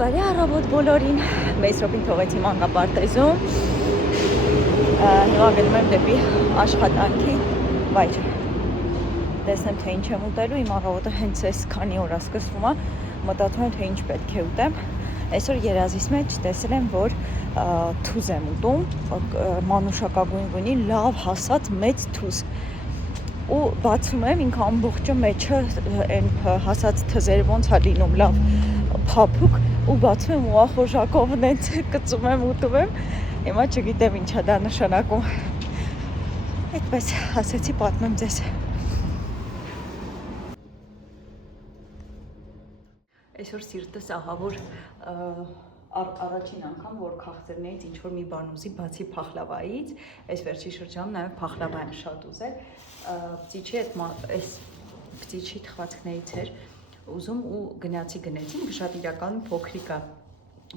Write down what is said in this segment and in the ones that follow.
Բարի առավոտ բոլորին, մեծ ռոպին թողեցի մանկապարտեզում, հիմա գնում եմ դեպի աշխատանքի վայր, տեսնեմ թե ինչ եմ ուտելու, իմ առավոտը հենց այս քանի օր սկսվում է, մտածում եմ թե ինչ պետք է ուտեմ, այսօր երազիս մեջ տեսել եմ, որ թուզ եմ ուտում, մանուշակագույն գույնի լավ հասած մեծ թուզ, ու բացում եմ ինքը ամբողջը մեջը այն հասած թզերը ոնց է լինում լավ փափուկ ու բացում եմ ու ախորժակով նենց կծում եմ ուտում եմ, հիմա չգիտեմ ինչա դա նշանակում, այդպես ասեցի պատմեմ ձեզ։ Այսօր սիրտս ահավոր առաջին անգամ, որ քաղցրներից ինչ-որ մի բան ուզի բացի փախլավայից, այս վերջի շրջանում նաև փախլավա եմ շատ ուզել, պտիչի թխվածքներից էր ուզում ու գնացի գնեցին, շատ իրականում փոքրիկ է,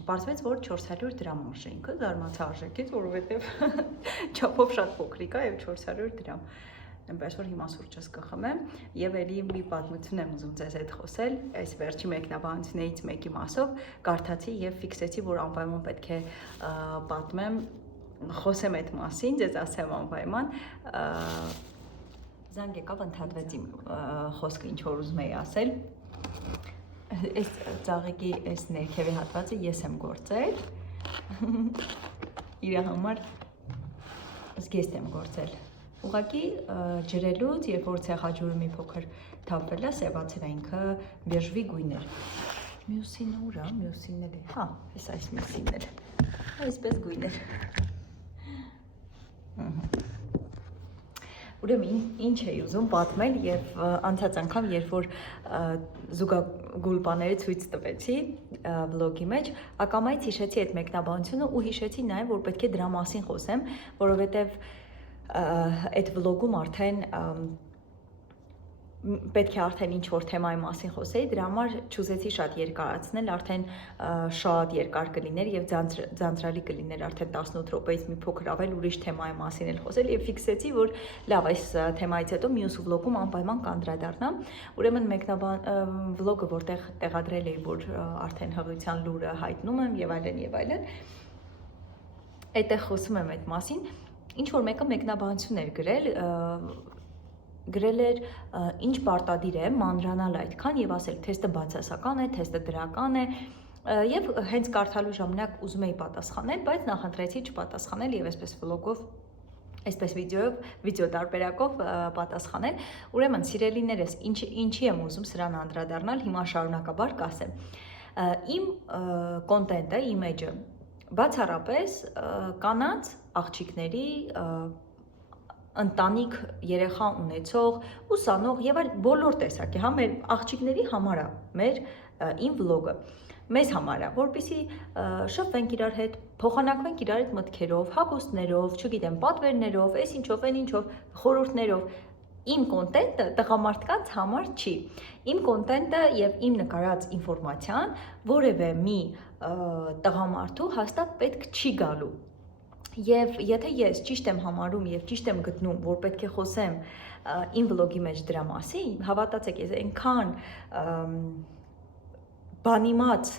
պարզվեց, որ 400 դրամ արժե ինքը, զարմացա արժեքից, որովհետև չափով շատ փոքրիկ է և 400 դրամ, այնպես որ հիմա սուրճս կխմեմ և էլի մի պատմություն եմ ուզում ձեզ հետ խոսել, այս վերջի մեկնաբանություններից մեկի մասով կարդացի և ֆիքսեցի, որ անպայման պետք է պատմեմ, խոսեմ այդ մասին, ձեզ ասեմ անպայման, զանգ եկավ ընդհատվեց իմ խոսքը, ինչ որ ուզում էի ասել, այս ծաղիկի այս ներքևի հատվածը ես եմ գործել, իր համար զգեստ եմ գործել, ուղղակի ջրելուց, երբ որ ցեխաջուրը մի փոքր թափվել է, սևացել է ինքը բեժվի գույներ, մյուսինը ուր է, մյուսինն էլ է, հա, այս մյուսինն էլ, այսպես գույներ, Ուրեմն ինչ էի ուզում պատմել և անցած անգամ, երբ որ զուգագուլպաները ցույց տվեցի վլոգի մեջ, ակամայից հիշեցի այդ մեկնաբանությունը ու հիշեցի նաև, որ պետք է դրա մասին խոսեմ, որովհետև այդ վլոգում արդեն պետք է արդեն ինչ-որ թեմայի մասին խոսեի, դրա համար չուզեցի շատ երկարացնել, արդեն շատ երկար կլիներ և ձանձրալի կլիներ արդեն 18 րոպեից մի փոքր ավել ուրիշ թեմայի մասին էլ խոսել և ֆիքսեցի, որ լավ այս թեմայից հետո մյուս վլոգում անպայման կանդրադառնամ, ուրեմն վլոգը, որտեղ տեղադրել էի, որ արդեն հղիության լուրը հայտնում եմ և այլն, այդտեղ խոսում եմ այդ մասին, ինչ-որ մեկը մեկնաբանություն էր գրել էր ինչ պարտադիր է մանրանալ այդքան և ասել թեստը բացասական է, թեստը դրական է և հենց կարդալու ժամանակ ուզում էի պատասխանել, բայց նախընտրեցի չպատասխանել և այսպես վլոգով, այսպես վիդեո տարբերակով պատասխանել, ուրեմն սիրելիներս ինչի եմ ուզում սրան անդրադառնալ, հիմա շարունակաբար կասեմ, իմ կոնտենտը, իմեջը, բացառապես կանանց աղջիկների ընտանիք երեխա ունեցող, ուսանող և այլ բոլոր տեսակի, մեր աղջիկների համար է իմ վլոգը, մեզ համար է, որպեսզի շփվենք իրար հետ, փոխանակվենք իրար հետ մտքերով, հագուստներով, չգիտեմ, պատվերներով, այս ինչով, այն ինչով, խորհուրդներով, իմ կոնտենտը տղամարդկանց համար չի, իմ կոնտենտը և իմ նկարած ինֆորմացիան որևէ մի տղամարդու հաստատ պետք չի գալու Եվ եթե ես ճիշտ եմ համարում և ճիշտ եմ գտնում, որ պետք է խոսեմ իմ վլոգի մեջ դրա մասին, հավատացեք, ես այնքան բանիմաց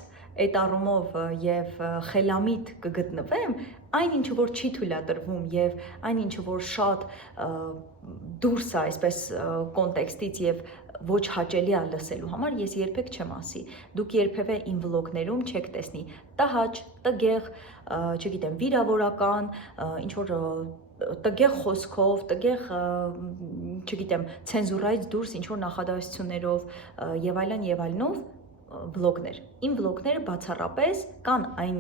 այդ առումով և խելամիտ կգտնվեմ, այն ինչը որ չի թույլատրվում և այն ինչը որ շատ դուրս է այսպես կոնտեքստից և ոչ հաճելի է լսելու համար, ես երբեք չեմ ասի, դուք երբևէ իմ վլոգներում չեք տեսնի տհաճ, տգեղ, չգիտեմ, վիրավորական, ինչ-որ տգեղ խոսքով, տգեղ, չգիտեմ, ցենզուրայից դուրս ինչ-որ նախադասություններով և այլնով վլոգներ, իմ վլոգները բացառապես կան այն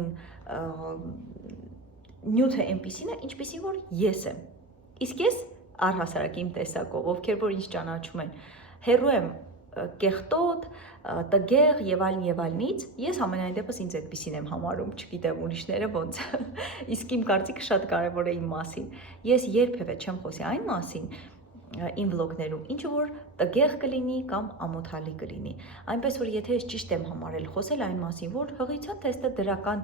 նյութը այնպիսին է, ինչպիսին որ ես եմ, իսկ ես առհասարակ իմ տեսակով, ովքեր որ ինձ ճանաչում են, հեռու եմ կեղտոտ, տգեղ և այլնից, ես ամենայն դեպս ինձ այդպիսին եմ համարում, չգիտեմ ուրիշները ոնց, իսկ իմ կարծիքը շատ կարևոր է իմ մասին, ես երբևէ չեմ խոսի այն մասին, իմ վլոգներում, ինչ որ տգեղ կլինի կամ ամոթալի կլինի։ Այնպես որ եթե ես ճիշտ եմ համարել խոսել այն մասին, որ հղիության թեստը դրական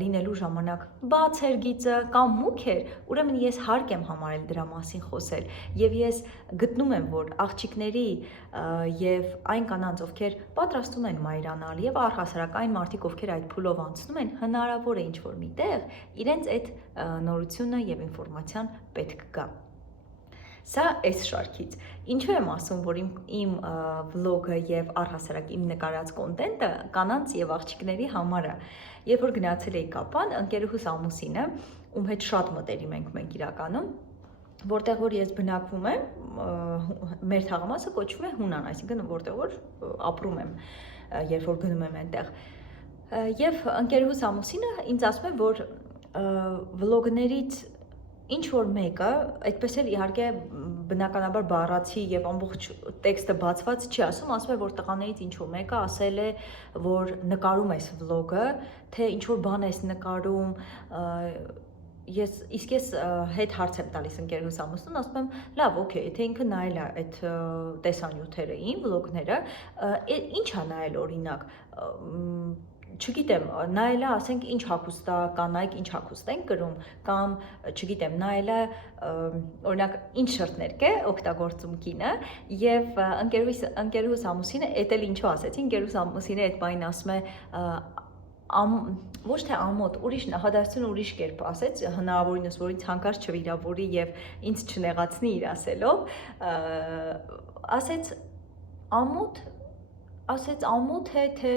լինելու ժամանակ բաց էր գիծը կամ մուգ էր, ուրեմն ես հարկ եմ համարել դրա մասին խոսել եւ ես գտնում եմ, որ աղջիկների եւ այն կանանց, ովքեր պատրաստում են մայրանալ եւ առհասարակ այն մարդիկ, ովքեր այդ փուլով անցնում են, հնարավոր է ինչ որ միտեղ իրենց այդ նորությունը եւ ինֆորմացիան պետք գա։ Սա այս շարքից։ Ինչու եմ ասում, որ իմ վլոգը եւ առհասարակ իմ նկարած կոնտենտը կանանց եւ աղջիկների համար է։ Երբ որ գնացել էի Կապան, ընկերուհուս ամուսինը, ում հետ շատ մտերիմ ենք մենք իրականում, որտեղ որ ես բնակվում եմ, մեր թաղամասը կոչվում է Հունան, այսինքն որտեղ որ ապրում եմ, երբ որ գնում եմ այնտեղ։ Եվ ընկերուհուս ամուսինը ինձ ասում է, որ վլոգներից ինչ որ մեկը, այդպես էլ իհարկե բնականաբար բառացի եւ ամբողջ տեքստը բացված չի ասում է, որ տղաներից ինչ որ մեկը ասել է, որ նկարում ես վլոգը, թե ինչ որ բան ես նկարում, ես հետ հարց եմ տալիս ընկերուհուս ամուսնուն, ասում եմ, լավ, օքեյ, եթե ինքը նայել է այդ տեսանյութերը, իմ վլոգները, ինչ է նայել օրինակ, չգիտեմ, նայելա, ասենք, ինչ հագուստ է, կանայք ինչ հագուստ են կրում, կամ, չգիտեմ, նայելա, օրինակ, ինչ շրթներք է օգտագործում կինը, եւ ընկերուհուս ամուսինը, էդ էլ ինչու ասեցի, ընկերուհուս ամուսինը այդ բանին ասում է, ոչ թե ամոթ, ուրիշ նախադասություն ուրիշ կերպ ասեց, հնարավորինս, որ ինձ հանկարծ չվիրավորի եւ ինձ չնեղացնի իր ասելով, ասեց ամոթ է, թե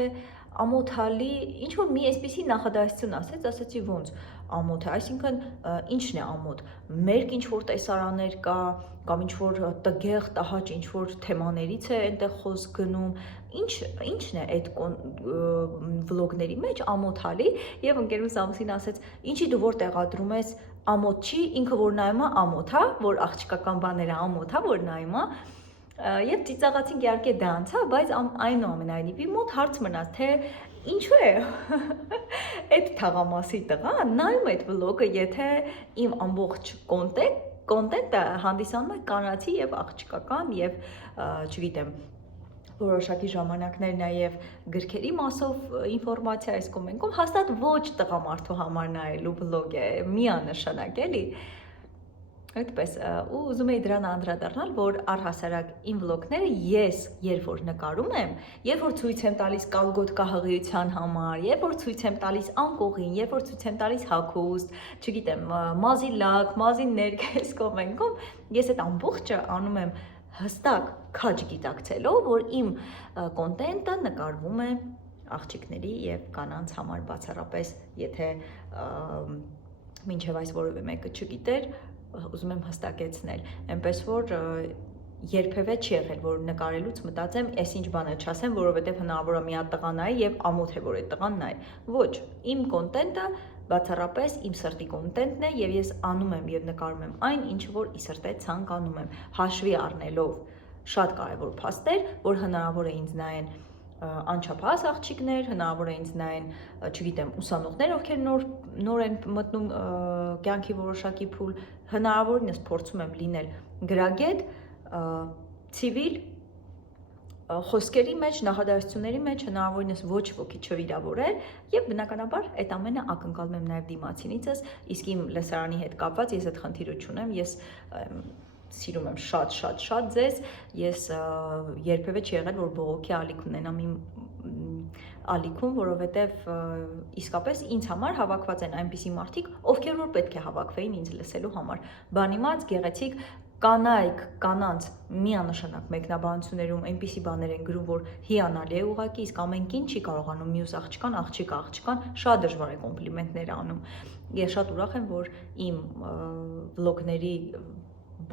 ամոթալի, ինչ որ մի այսպիսի նախադասություն ասեցի ոնց ամոթ է, այսինքն ինչն է ամոթ, մերկ ինչ որ տեսարաններ կա, կամ ինչ որ տգեղ, տհաճ ինչ որ թեմաներից է այնտեղ խոսք գնում, ինչն է այդ վլոգների մեջ ամոթալի, եւ ընկերուհուս ամուսին ասեց, ինչի դու որ տեղադրում ես ամոթ չի, ինքը որ նայում է ամոթ է, որ աղջկական բաները ամոթ է, որ նայում է, եւ ծիծաղացինք իհարկե դա անցա, բայց այնուամենայնիվ մոտ հարց մնաց, թե ինչու է այդ թաղամասի տղան նայում այդ վլոգը, եթե իմ ամբողջ կոնտենտը հանդիսանում է կանացի եւ աղջկական եւ չգիտեմ որոշակի ժամանակներ նաեւ գրքերի մասով ինֆորմացիա այս կոմենտում հաստատ ոչ տղամարդու համար նայելու վլոգ է, միանշանակ էլի։ Այդպես, ու ուզում էի դրան անդրադառնալ, որ առհասարակ իմ վլոգները ես երբ որ նկարում եմ, երբ որ ցույց եմ տալիս կալգոտկա հղիության համար, երբ որ ցույց եմ տալիս անկողին, երբ որ ցույց եմ տալիս հագուստ, չգիտեմ, մազի լակ, մազի ներկես կոմենտում, ես այդ ամբողջը անում եմ հստակ քաջ գիտակցելով, որ իմ կոնտենտը նկարվում է աղջիկների եւ կանանց համար բացառապես, եթե մինչեւ այս որևէ մեկը չգիտեր, ուզում եմ հստակեցնել, այնպես որ երբևէ չի եղել, որ նկարելուց մտածեմ, այս ինչ բանը չասեմ, որովհետև հնարավոր է մի հատ տղա նայի եւ ամոթ է, որ այդ տղան նայի։ Ոչ, իմ կոնտենտը բացառապես իմ սրտի կոնտենտն է եւ ես անում եմ եւ նկարում եմ այն, ինչ որ ի սրտե ցանկանում եմ, հաշվի առնելով շատ կարեւոր փաստեր, որ հնարավոր է ինձ նայեն անչափահաս աղջիկներ, հնարավոր է ինձ նայեն, չգիտեմ, ուսանողներ, ովքեր նոր են մտնում կյանքի որոշակի փուլ, հնարավորինս փորձում եմ լինել գրագետ, ցիվիլ, խոսքերի մեջ, նախադասությունների մեջ հնարավորինս ոչ ոքի չվիրավորել եւ բնականաբար այդ ամենը ակնկալում եմ նաեւ դիմացինիցս, իսկ իմ լսարանի հետ կապված ես այդ խնդիրը չունեմ, ես սիրում եմ շատ ձեզ, ես երբևէ չի եղել, որ բողոքի ալիք ունենամ իմ ալիքում, որովհետև իսկապես ինձ համար հավաքված են այնպիսի մարդիկ, ովքեր որ պետք է հավաքվեին ինձ լսելու համար։ Բանիմաց, գեղեցիկ կանայք, կանանց միանշանակ մեկնաբանություններում այնպիսի բաներ են գրում, որ հիանալի է ուղղակի, իսկ ամեն կին չի կարողանում մյուս աղջկան շատ դժվար է կոմպլիմենտներ անում։ Ես շատ ուրախ եմ, որ իմ վլոգների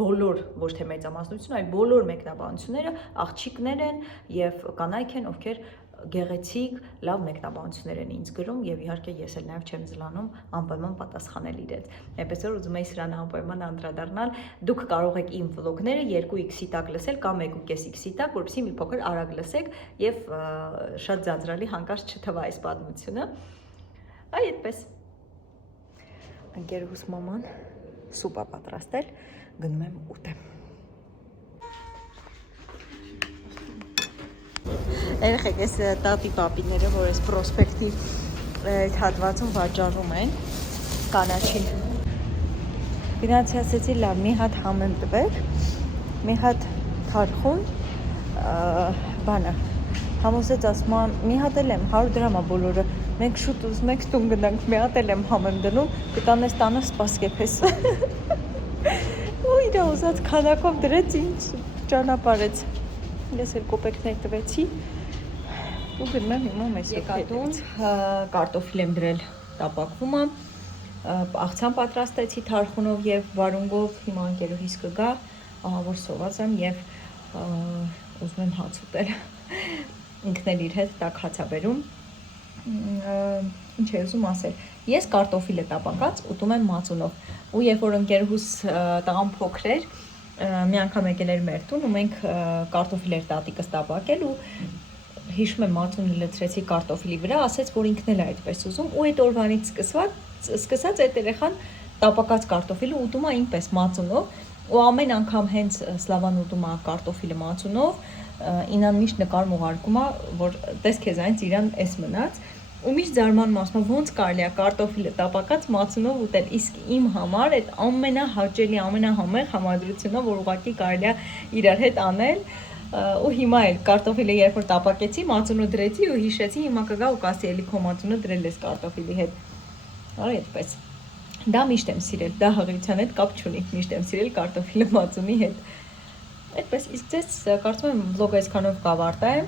բոլոր, ոչ թե մեծամասնություն, այլ բոլոր մեկնաբանությունները աղջիկներ են եւ կանայք են, ովքեր գեղեցիկ, լավ մեկնաբանություններ են ինձ գրում եւ իհարկե ես էլ նաեւ չեմ զլանում անպայման պատասխանել իրենց։ Այնպես որ ուզում եի սրան անպայման անդրադառնալ, դուք կարող եք իմ վլոգները 2x-ի տակ լսել կամ 1.5x-ի տակ, որովհետեւ մի փոքր արագ լսեք եւ շատ ձանձրալի հանկարծ չթվա այս պատմությունը։ Այ այդպես։ Ընկերուհուս մաման սուպ է պատրաստել, գնում եմ ուտեմ։ Երեխեք, այս տատի պապիները, որ այս պրոսպեկտի հատվածում վաճառում են, կանաչին։ Գնացի ասեցի, լավ, մի հատ համեմ տվեք, մի հատ թարխուն, բանը, համոզեց ասում, մի հատ էլ եմ, 100 դրամա բոլորը, մենք շուտ ուզում ենք տուն գնանք, մի հատ էլ եմ համեմ դնում, կտանես տանը սպասկեպ ես։ Ու իրա ուզած քանակով դրեց ինձ ճանապարհեց։ Ես էլ կոպեկներ տվեցի ու գնում եմ հիմա մեզ եկատուն կարտոֆիլ եմ դրել տապակվումը, աղցան պատրաստեցի թարխունով եւ վարունգով, հիմա ընկերուհիս կգա, ահա որ սոված եմ եւ ուզում եմ հաց ուտել։ Ինքն էլ իր հետ տակ հաց ա բերում։ Ինչ է ուզում ասել։ Ես կարտոֆիլը տապակած ուտում եմ մածունով։ Ու երբ որ ընկերուհուս տղան փոքր էր, մի անգամ եկել էր մեր տուն ու մենք կարտոֆիլ էր տատիկս տապակել ու հիշում եմ մածունը լցրեցի կարտոֆիլի վրա, ասեց, որ ինքն էլ է այդպես ուզում ու այդ օրվանից սկսած այդ երեխան տապակած կարտոֆիլը ուտում է ինպես մածունով ու ամեն անգամ հենց Սլավան ուտում է կարտոֆիլը մածունով, ինան միշտ նկարում ուղարկում է, որ տես քեզ այնց իրան էս մնաց ու միշտ զարմանում ասում ոնց կարելի է կարտոֆիլը տապակած մածունով ուտել, իսկ իմ համար այդ ամենահաճելի, ամենահամեղ համադրությունն է, որ ուղղակի կարելի է իրար հետ անել ու հիմա էլ կարտոֆիլը երբ որ տապակեցի, մածունը դրեցի ու հիշեցի, հիմա կգա ու կասի էլի քո մածունը դրել ես կարտոֆիլի հետ։ Արի այդպես։ Դա միշտ եմ սիրել, դա հղիության հետ կապ չունի, միշտ եմ սիրել կարտոֆիլը մածունի հետ։ Այդպես, իսկ ձեզ կարծում եմ վլոգը այսքանով կավարտեմ։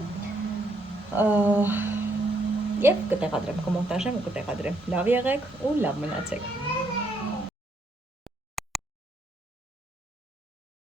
Եվ կտեղադրեմ, կմոնտաժեմ ու կտեղադրեմ։ Լավ եղեք ու լավ մնացեք։